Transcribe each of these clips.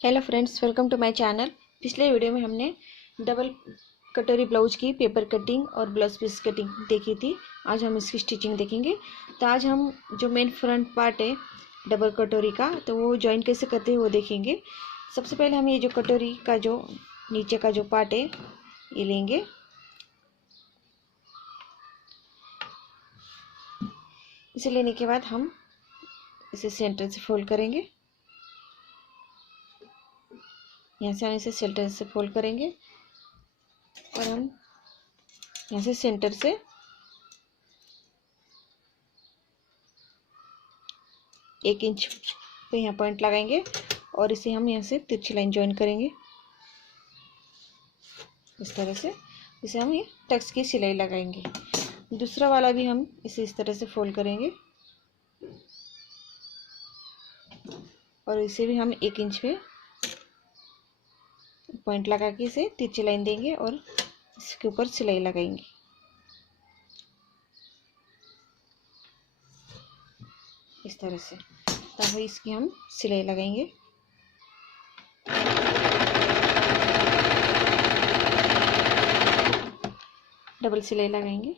Hello friends, welcome to my channel. पिछले video में हमने डबल कटोरी ब्लाउज की पेपर कटिंग और ब्लाउज पीस कटिंग देखी थी। आज हम इसकी स्टिचिंग देखेंगे। तो आज हम जो मेन फ्रंट पार्ट है डबल कटोरी का, तो वो जॉइन कैसे करते हैं वो देखेंगे। सबसे पहले हम ये जो कटोरी का जो नीचे का जो पार्ट है ये लेंगे। इसे लेने के बाद हम इसे सेंटर से फोल्ड करेंगे। यहाँ से हम इसे सेंटर से फोल्ड करेंगे और हम यहाँ से सेंटर से एक इंच पे यहाँ पॉइंट लगाएंगे और इसे हम यहाँ से तिरछी लाइन ज्वाइन करेंगे इस तरह से। इसे हम ये टक्स की सिलाई लगाएंगे। दूसरा वाला भी हम इसे इस तरह से फोल्ड करेंगे और इसे भी हम एक इंच पे पॉइंट लगा के इसे तिरछी लाइन देंगे और इसके ऊपर सिलाई लगाएंगे इस तरह से। तब इसकी हम सिलाई लगाएंगे। डबल सिलाई लगाएंगे।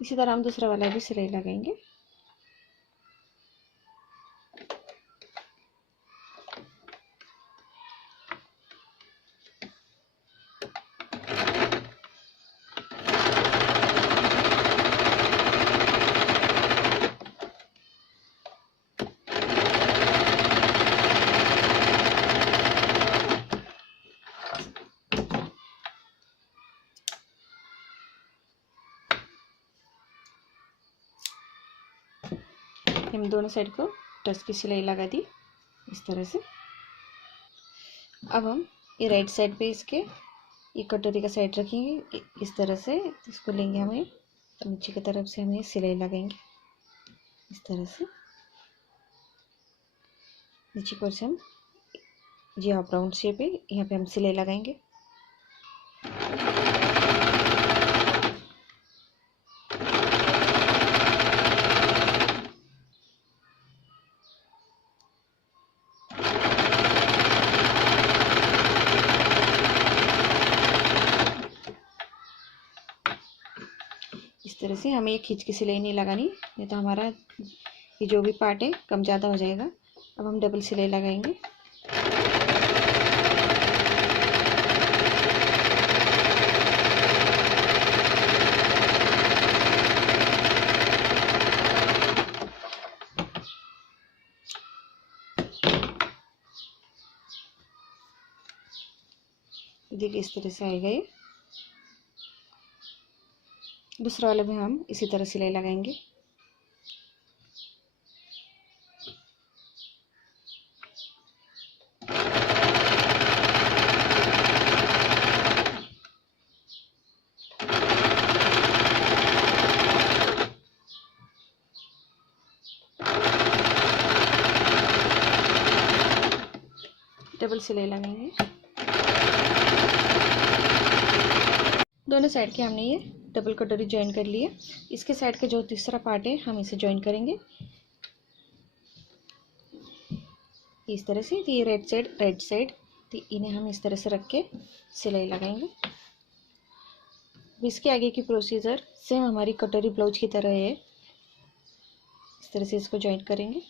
इसी तरह हम दूसरा वाला भी सिलाई लगाएंगे। हम दोनों साइड को टक्स की सिलाई लगा दी इस तरह से। अब हम ये राइट साइड पे इसके ये कटोरी का साइड रखेंगे इस तरह से। इसको लेंगे हमें तो नीचे की तरफ से हमें सिलाई लगाएंगे इस तरह से। नीचे की ओर से हम जी आप राउंड शेप है, यहाँ पे हम सिलाई लगाएंगे। इस तरह से हमें ये खींच की सिलाई नहीं लगानी, नहीं तो हमारा ये जो भी पार्ट है कम ज़्यादा हो जाएगा। अब हम डबल सिलाई लगाएंगे। देखिए इस तरह से आएगा ये। दूसरा वाला भी हम इसी तरह सिलाई लगाएंगे। डबल सिलाई लगाएंगे। दोनों साइड के हमने ये डबल कटोरी ज्वाइन कर लिया। इसके साइड का जो तीसरा पार्ट है हम इसे ज्वाइन करेंगे इस तरह से। ये राइट साइड तो इन्हें हम इस तरह से रख के सिलाई लगाएंगे। इसके आगे की प्रोसीजर सेम हमारी कटोरी ब्लाउज की तरह है। इस तरह से इसको ज्वाइन करेंगे।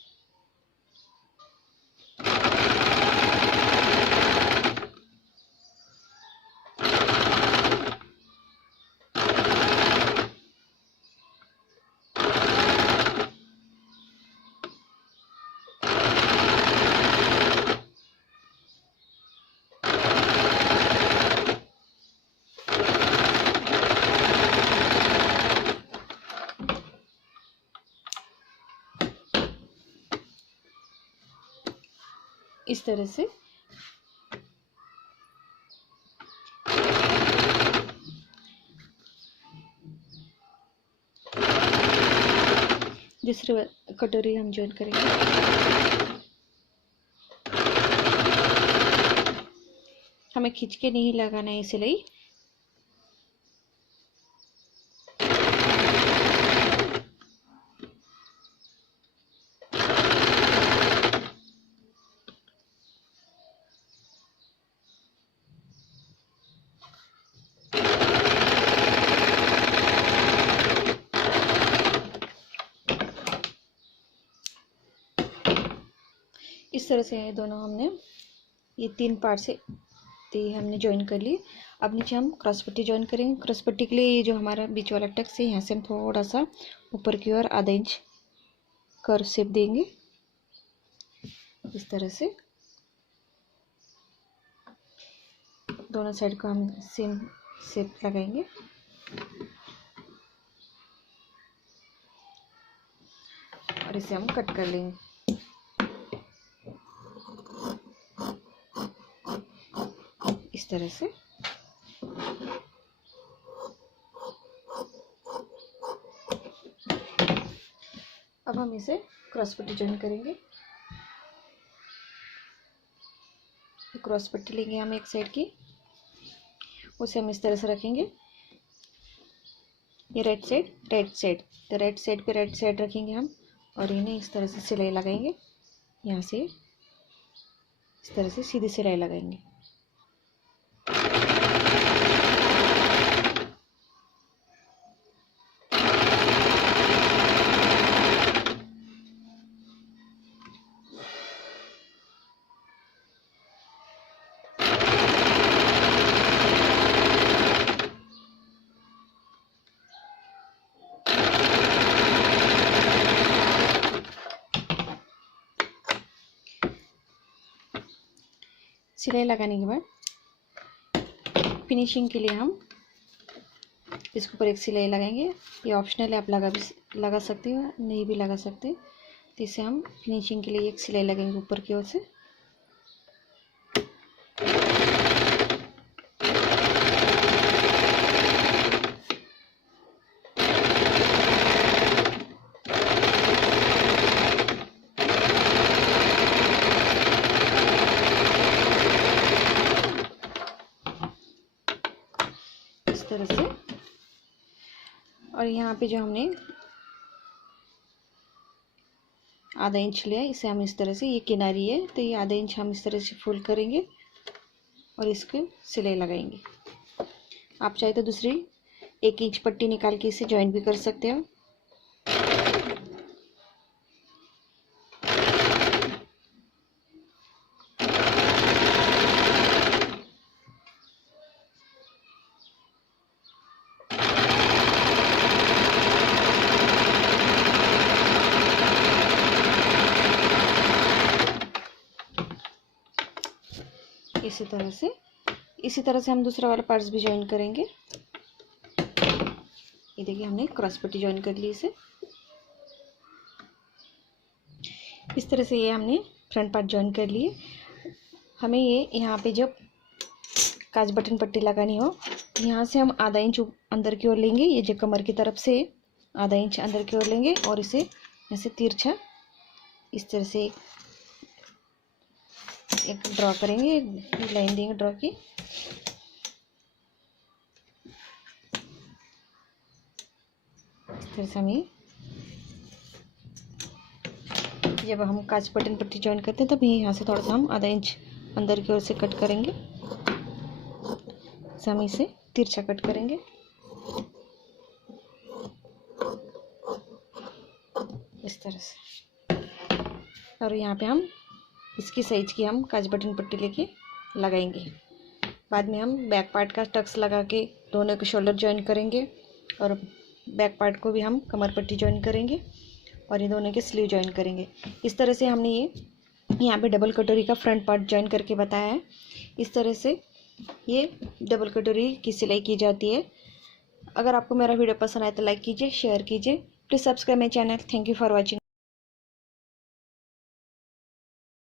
इस तरह से दूसरी कटोरी हम ज्वाइन करेंगे। हमें खींच के नहीं लगाना है सिलाई। इस तरह से दोनों हमने ये 3 पार्ट से हमने ज्वाइन कर लिए। अब नीचे हम क्रॉस पट्टी ज्वाइन करेंगे। क्रॉस पट्टी के लिए ये जो हमारा बीच वाला टक्स है यहाँ से हम थोड़ा सा ऊपर की ओर आधा इंच कर्व शेप देंगे इस तरह से। दोनों साइड को हम सेम शेप लगाएंगे। और इसे हम कट कर लेंगे। इस तरह से अब हम इसे क्रॉस पट्टी ज्वाइन करेंगे। क्रॉस पट्टी लेंगे हम एक साइड की, उसे हम इस तरह से रखेंगे। ये राइट साइड तो राइट साइड पे राइट साइड रखेंगे हम, और इन्हें इस तरह से सिलाई लगाएंगे। यहाँ से इस तरह से सीधी सिलाई लगाएंगे। सिलाई लगाने के बाद फिनिशिंग के लिए हम इसके ऊपर एक सिलाई लगाएंगे। ये ऑप्शनल है, आप लगा सकते हो, नहीं भी लगा सकते। तो इसे हम फिनिशिंग के लिए एक सिलाई लगाएंगे ऊपर की ओर से। तरह से। और यहाँ पे जो हमने आधा इंच लिया है, इसे हम इस तरह से, ये किनारी है तो ये आधा इंच हम इस तरह से फोल्ड करेंगे और इसके सिलाई लगाएंगे। आप चाहे तो दूसरी 1 इंच पट्टी निकाल के इसे ज्वाइन भी कर सकते हो। इसी तरह से हम दूसरा वाला पार्ट्स भी ज्वाइन करेंगे। ये देखिए हमने क्रॉस पट्टी ज्वाइन कर ली इसे। इस तरह से ये हमने फ्रंट पार्ट ज्वाइन कर लिए। हमें ये यहाँ पे जब काज बटन पट्टी लगानी हो, यहाँ से हम आधा इंच अंदर की ओर लेंगे। ये जो कमर की तरफ से आधा इंच अंदर की ओर लेंगे और इसे ऐसे तिरछा इस तरह से एक ड्रॉ करेंगे, लाइन देंगे ड्रॉ की। इस तरह से हमें जब हम काज बटन पट्टी ज्वाइन करते हैं तब यहाँ से थोड़ा सा हम आधा इंच अंदर की ओर से कट करेंगे। हम इसे तिरछा कट करेंगे इस तरह से। और यहाँ पे हम इसकी साइज की हम काज बटन पट्टी लेके लगाएंगे। बाद में हम बैक पार्ट का टक्स लगा के दोनों के शोल्डर ज्वाइन करेंगे और बैक पार्ट को भी हम कमर पट्टी ज्वाइन करेंगे और ये दोनों के स्लीव ज्वाइन करेंगे। इस तरह से हमने ये यहाँ पे डबल कटोरी का फ्रंट पार्ट ज्वाइन करके बताया है। इस तरह से ये डबल कटोरी की सिलाई की जाती है। अगर आपको मेरा वीडियो पसंद आए तो लाइक कीजिए, शेयर कीजिए। Please subscribe my channel. Thank you for watching.